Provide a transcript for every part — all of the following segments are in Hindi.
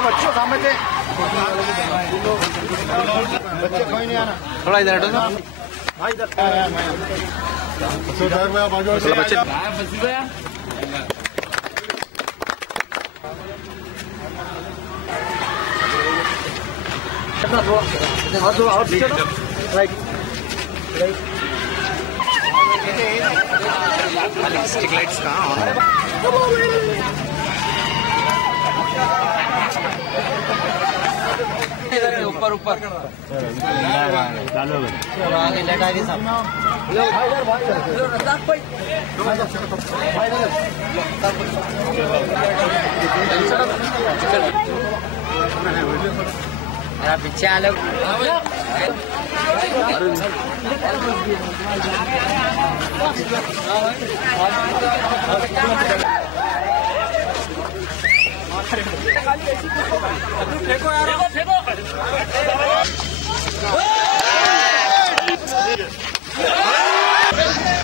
बच्चों सामने थे, बच्चे कोई नहीं आना, थोड़ा इधर हटो ना भाई, इधर बच्चे थोड़ा और पीछे राइट राइट। स्टिक लाइट्स कहाँ ऑन है? ऊपर ऊपर आगे लेट आगे सब पीछे आ लोग।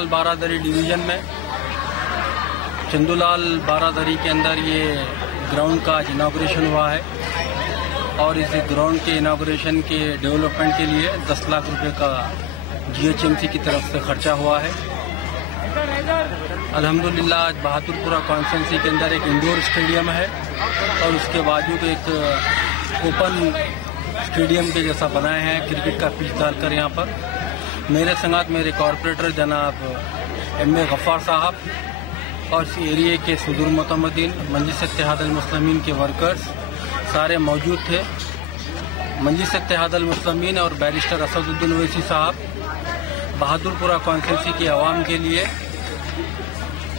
बारादरी डिवीजन में चंदूलाल बारादरी के अंदर ये ग्राउंड का इनॉग्रेशन हुआ है और इस ग्राउंड के इनॉग्रेशन के डेवलपमेंट के लिए 10 लाख रुपए का GHMC की तरफ से खर्चा हुआ है। अल्हम्दुलिल्लाह आज बहादुरपुरा कॉन्स्टिट्यूंसी के अंदर एक इंडोर स्टेडियम है और उसके बाजू एक ओपन स्टेडियम के जैसा बनाए हैं क्रिकेट का पिच डालकर। यहाँ पर मेरे संगात मेरे कॉरपोरेटर जनाब MA गफ्फार साहब और इस एरिए के सदुर मुतमदीन मजलिस इत्तेहाद अल मुस्लिमीन के वर्कर्स सारे मौजूद थे। मजलिस इत्तेहाद अल मुस्लिमीन और बैरिस्टर असदुद्दीन ओवैसी साहब बहादुरपुरा कॉन्स्टिट्यूंसी की आवाम के लिए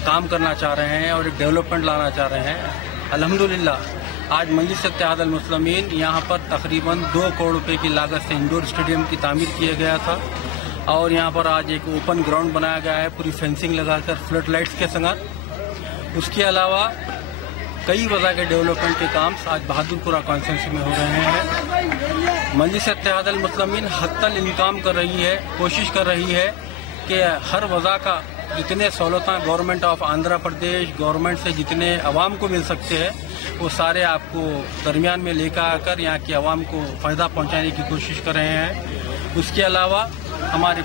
काम करना चाह रहे हैं और एक डेवलपमेंट लाना चाह रहे हैं। अल्हम्दुलिल्लाह आज मजलिस इत्तेहाद अल मुस्लिमीन यहाँ पर तकरीबन 2 करोड़ रुपए की लागत से इंडोर स्टेडियम की तामीर किया गया था और यहाँ पर आज एक ओपन ग्राउंड बनाया गया है पूरी फेंसिंग लगाकर फ्लड लाइट्स के संग। उसके अलावा कई वजह के डेवलपमेंट के काम आज बहादुरपुरा कॉन्स्टिट्यूंसी में हो रहे हैं। मजलिस इत्तेहाद अल मुस्लिमीन हत्तल इंतजाम कर रही है, कोशिश कर रही है कि हर वजह का जितने सहूलतें government of Andhra Pradesh government से जितने अवाम को मिल सकते हैं वो सारे आपको दरमियान में लेकर आकर यहाँ की आवाम को फ़ायदा पहुँचाने की कोशिश कर रहे हैं। उसके अलावा हमारे